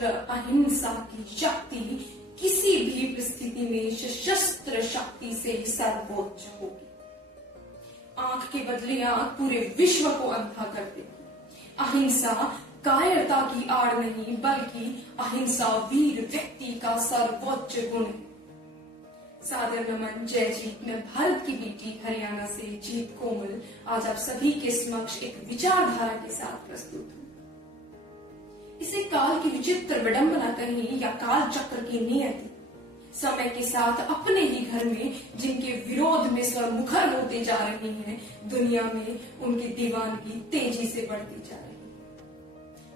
शस्त्र अहिंसा की शक्ति किसी भी परिस्थिति में सशस्त्र शक्ति से सर्वोच्च होगी। आंख के बदले आंख पूरे विश्व को अंधा कर देगी। अहिंसा कायरता की आड़ नहीं, बल्कि अहिंसा वीर व्यक्ति का सर्वोच्च गुण है। सादर नमन। जय जीत। मैं भारत की बेटी हरियाणा से जीत कोमल आज आप सभी के समक्ष एक विचारधारा के साथ प्रस्तुत हूँ। इसे काल की विचित्र विडंबना कहीं या काल चक्र की नियति। समय के साथ अपने ही घर में जिनके विरोध में स्वरमुखर होते जा रहे हैं, दुनिया में उनकी दीवानगी तेजी से बढ़ती जा रही है।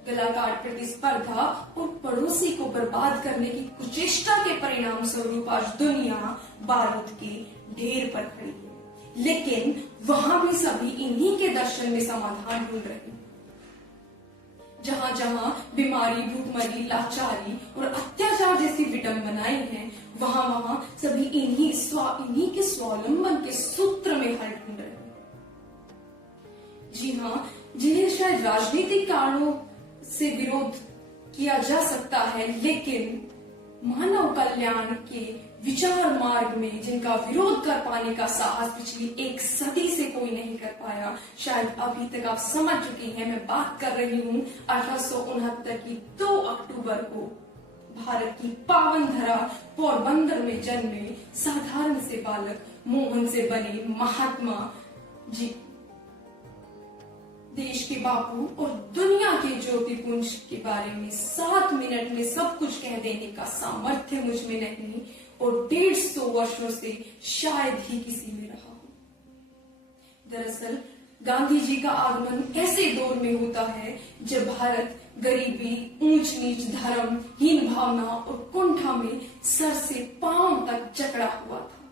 गलाकाट प्रतिस्पर्धा और पड़ोसी को बर्बाद करने की कुचेष्टा के परिणाम स्वरूप आज दुनिया बारूद के ढेर पर खड़ी है, लेकिन वहां भी सभी इन्हीं के दर्शन में समाधान ढूंढ रहे हैं। जहां जहां बीमारी, भूखमरी, लाचारी और अत्याचार जैसी विडंबनाएं हैं, वहां वहां सभी इन्हीं के स्वावलंबन के सूत्र में हल ढूंढ रहे हैं। जी हाँ, जिन्हें शायद राजनीतिक कारणों से विरोध किया जा सकता है, लेकिन मानव कल्याण के विचार मार्ग में जिनका विरोध कर पाने का साहस पिछली एक सदी से कोई नहीं कर पाया, शायद अभी तक आप समझ चुकी हैं। मैं बात कर रही हूँ 1869 की 2 अक्टूबर को भारत की पावन धरा पोरबंदर में जन्मे साधारण से बालक मोहन से बने महात्मा जी, देश के बापू और दुनिया के ज्योतिपुंज के बारे में 7 मिनट में सब कुछ कह देने का सामर्थ्य मुझ में नहीं, और 150 वर्षों से शायद ही किसी में रहा हो। दरअसल गांधी जी का आगमन ऐसे दौर में होता है जब भारत गरीबी, ऊंच नीच, धर्म, हीन भावना और कुंठा में सर से पांव तक जकड़ा हुआ था।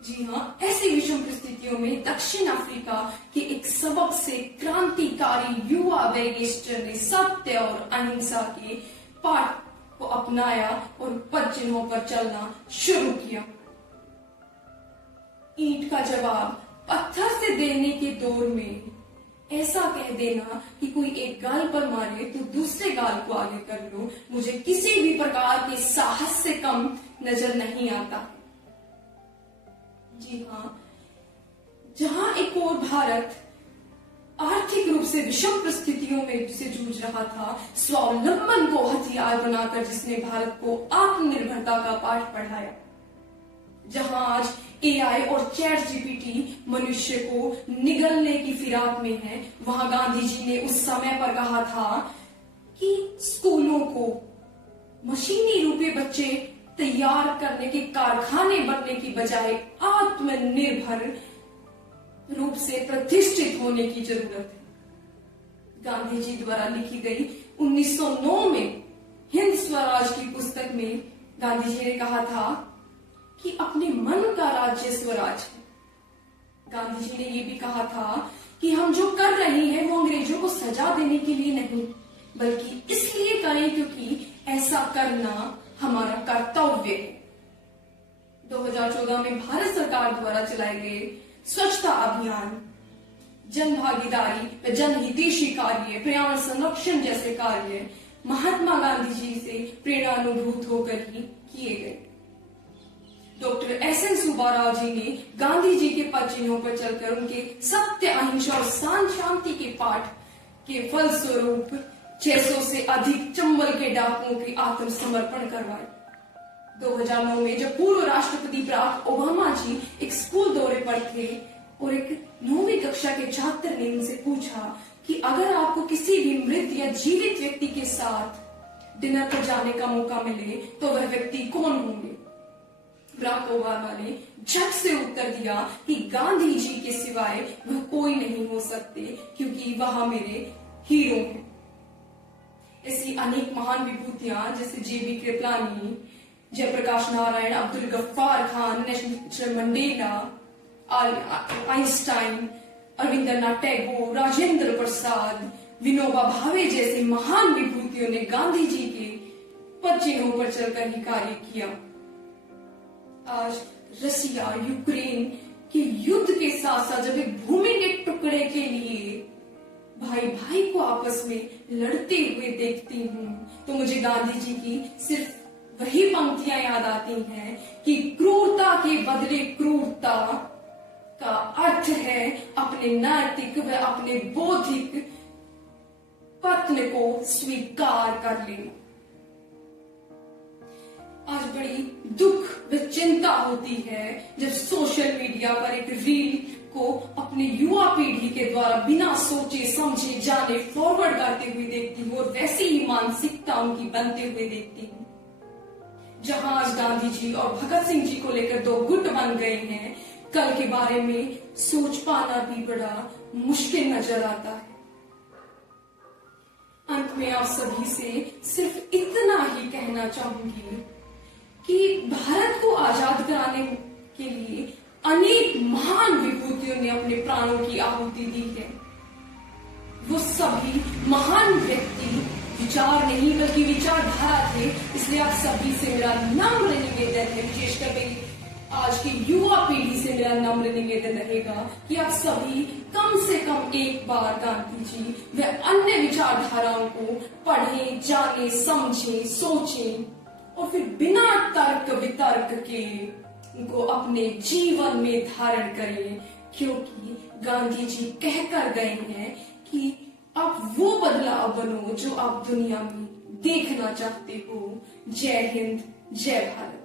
जी हाँ, ऐसी विषम परिस्थितियों में दक्षिण अफ्रीका के एक सबक से क्रांतिकारी युवा बैरिस्टर ने सत्य और अहिंसा के पाठ को अपनाया और पद चिन्हों पर चलना शुरू किया। ईंट का जवाब पत्थर से देने के दौर में ऐसा कह देना कि कोई एक गाल पर मारे तो दूसरे गाल को आगे कर लो, मुझे किसी भी प्रकार के साहस से कम नजर नहीं आता। जी हाँ, जहां एक और भारत आर्थिक रूप से विषम परिस्थितियों में से जूझ रहा था, स्वावलंबन को हथियार बनाकर जिसने भारत को आत्मनिर्भरता का पाठ पढ़ाया, जहां आज एआई और चैट जीपीटी मनुष्य को निगलने की फिराक में है, वहां गांधी जी ने उस समय पर कहा था कि स्कूलों को मशीनी रूपे बच्चे तैयार करने के कारखाने बनने की बजाय आत्मनिर्भर रूप से प्रतिष्ठित होने की जरूरत है। गांधी जी द्वारा लिखी गई 1909 में हिंद स्वराज की पुस्तक में गांधी जी ने कहा था कि अपने मन का राज्य स्वराज है। गांधी जी ने यह भी कहा था कि हम जो कर रहे हैं वो अंग्रेजों को सजा देने के लिए नहीं, बल्कि इसलिए करें क्योंकि ऐसा करना हमारा कर्तव्य है। 2014 में भारत सरकार द्वारा चलाए गए स्वच्छता अभियान, जन भागीदारी व जनहितैषी कार्य, पर्यावरण संरक्षण जैसे कार्य महात्मा गांधी जी से प्रेरणानुभूत होकर ही किए गए। डॉक्टर एसएन सुब्बाराव जी ने गांधी जी के पद चिन्हों पर चलकर उनके सत्य, अहिंसा और शांति के पाठ के फलस्वरूप 600 से अधिक चंबल के डाकुओं के आत्मसमर्पण करवाए। 2009 में जब पूर्व राष्ट्रपति बराक ओबामा जी एक स्कूल दौरे पर थे और एक 9वीं कक्षा के छात्र ने उनसे पूछा कि अगर आपको किसी भी मृत या जीवित व्यक्ति के साथ डिनर पर जाने का मौका मिले तो वह व्यक्ति कौन होंगे, बराक ओबामा ने झट से उत्तर दिया कि गांधी जी के सिवाय वह कोई नहीं हो सकते, क्योंकि वह मेरे हीरो हैं। ऐसी अनेक महान विभूतियां जैसे J B Kripalani, Jayaprakash Narayan, Abdul Ghaffar Khan, Nelson Mandela, Einstein, Rabindranath Tagore, Rajendra Prasad, Vinoba Bhave जैसे महान विभूतियों ने गांधी जी के पद चिन्हों पर चलकर ही कार्य किया। आज रसिया यूक्रेन के युद्ध के साथ साथ जब एक भूमि के टुकड़े के लिए भाई भाई को आपस में लड़ते हुए देखती हूँ तो मुझे गांधी जी की सिर्फ वही पंक्तियां याद आती हैं कि क्रूरता के बदले क्रूरता का अर्थ है अपने नैतिक व अपने बौद्धिक पतन को स्वीकार कर लेना। आज बड़ी दुख व चिंता होती है जब सोशल मीडिया पर एक रील को अपने युवा पीढ़ी के द्वारा बिना सोचे समझे जाने फॉरवर्ड करते हुए देखती हूँ और वैसी ही मानसिकता उनकी बनते हुए देखती हूँ। जहां आज गांधी जी और भगत सिंह जी को लेकर दो गुट बन गए हैं, कल के बारे में सोच पाना भी बड़ा मुश्किल नजर आता है। अंत में आप सभी से सिर्फ इतना ही कहना चाहूंगी कि भारत को आजाद कराने के लिए अनेक महान विभूतियों ने अपने प्राणों की आहुति दी है। वो सभी महान व्यक्ति विचार नहीं बल्कि विचारधारा थे। इसलिए आप सभी से मेरा नम्र निवेदन है, विशेषकर मेरी आज की युवा पीढ़ी से मेरा नम्र निवेदन रहेगा कि आप सभी कम से कम एक बार गांधी जी व अन्य विचारधाराओं को पढ़ें, जानें, समझें, सोचें और फिर बिना तर्क वितर्क के उनको अपने जीवन में धारण करें, क्योंकि गांधी जी कहकर गए हैं कि आप वो बदलाव बनो जो आप दुनिया में देखना चाहते हो। जय हिंद, जय भारत।